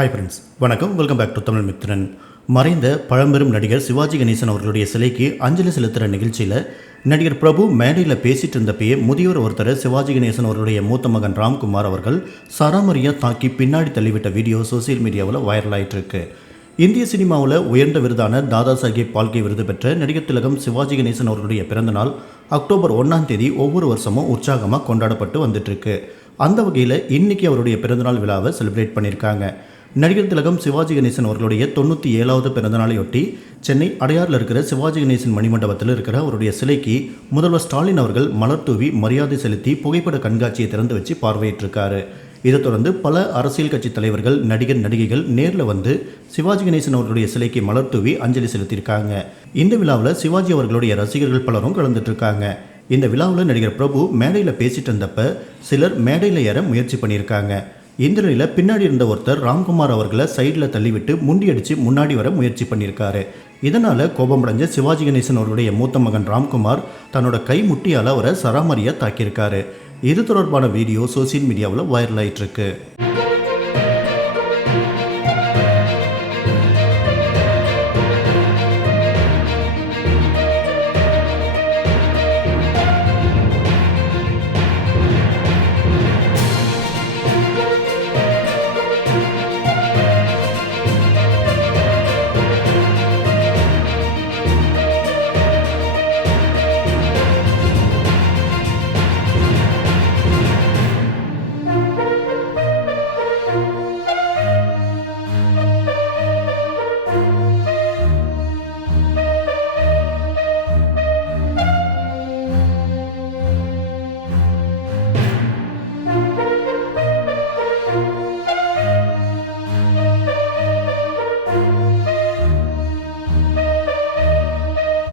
Hi friends, வணக்கம். Welcome back to Tamil Mithran. மறைந்த பழம்பெரும் நடிகர் சிவாஜி கணேசன் அவர்களுடைய சிலைக்கு அஞ்சலி செலுத்துகிற நிகழ்ச்சியில் நடிகர் பிரபு மேடையில் பேசிட்டு இருந்தப்பயே முதியோர் ஒருத்தர் சிவாஜி கணேசன் அவர்களுடைய மூத்த மகன் ராம்குமார் அவர்கள் சராமரியாக தாக்கி பின்னாடி தள்ளிவிட்ட வீடியோ சோசியல் மீடியாவில் வைரல் ஆகிட்டு இருக்கு. இந்திய சினிமாவில் உயர்ந்த விருதான தாதா சாஹேப் பால்கே விருது பெற்ற நடிகர் திலகம் சிவாஜி கணேசன் அவர்களுடைய பிறந்தநாள் அக்டோபர் 1 ஒவ்வொரு வருஷமும் உற்சாகமாக கொண்டாடப்பட்டு வந்துட்டு இருக்கு. அந்த வகையில் இன்னைக்கு அவருடைய பிறந்தநாள் விழாவை செலிப்ரேட் பண்ணியிருக்காங்க. நடிகர் திலகம் சிவாஜி கணேசன் அவர்களுடைய 97வது பிறந்தநாளையொட்டி சென்னை அடையாறில் இருக்கிற சிவாஜி கணேசன் மணிமண்டபத்தில் இருக்கிற அவருடைய சிலைக்கு முதல்வர் ஸ்டாலின் அவர்கள் மலர் தூவி மரியாதை செலுத்தி புகைப்பட கண்காட்சியை திறந்து வச்சு பார்வையிட்டிருக்காரு. இதைத் தொடர்ந்து பல அரசியல் கட்சி தலைவர்கள், நடிகர், நடிகைகள் நேரில் வந்து சிவாஜி கணேசன் அவர்களுடைய சிலைக்கு மலர் தூவி அஞ்சலி செலுத்தியிருக்காங்க. இந்த விழாவில் சிவாஜி அவர்களுடைய ரசிகர்கள் பலரும் கலந்துட்டு இருக்காங்க. இந்த விழாவில் நடிகர் பிரபு மேடையில் பேசிட்டு இருந்தப்ப சிலர் மேடையில் ஏற முயற்சி பண்ணியிருக்காங்க. இந்த நிலையில் பின்னாடி இருந்த ஒருத்தர் ராம்குமார் அவர்களை சைடில் தள்ளிவிட்டு முண்டியடித்து முன்னாடி வர முயற்சி பண்ணியிருக்காரு. இதனால் கோபமடைஞ்ச சிவாஜி கணேசன் அவருடைய மூத்த மகன் ராம்குமார் தன்னோட கை முட்டியால் அவரை சராமரியாக தாக்கியிருக்காரு. இது தொடர்பான வீடியோ சோசியல் மீடியாவில் வைரல் ஆகிட்டு இருக்கு.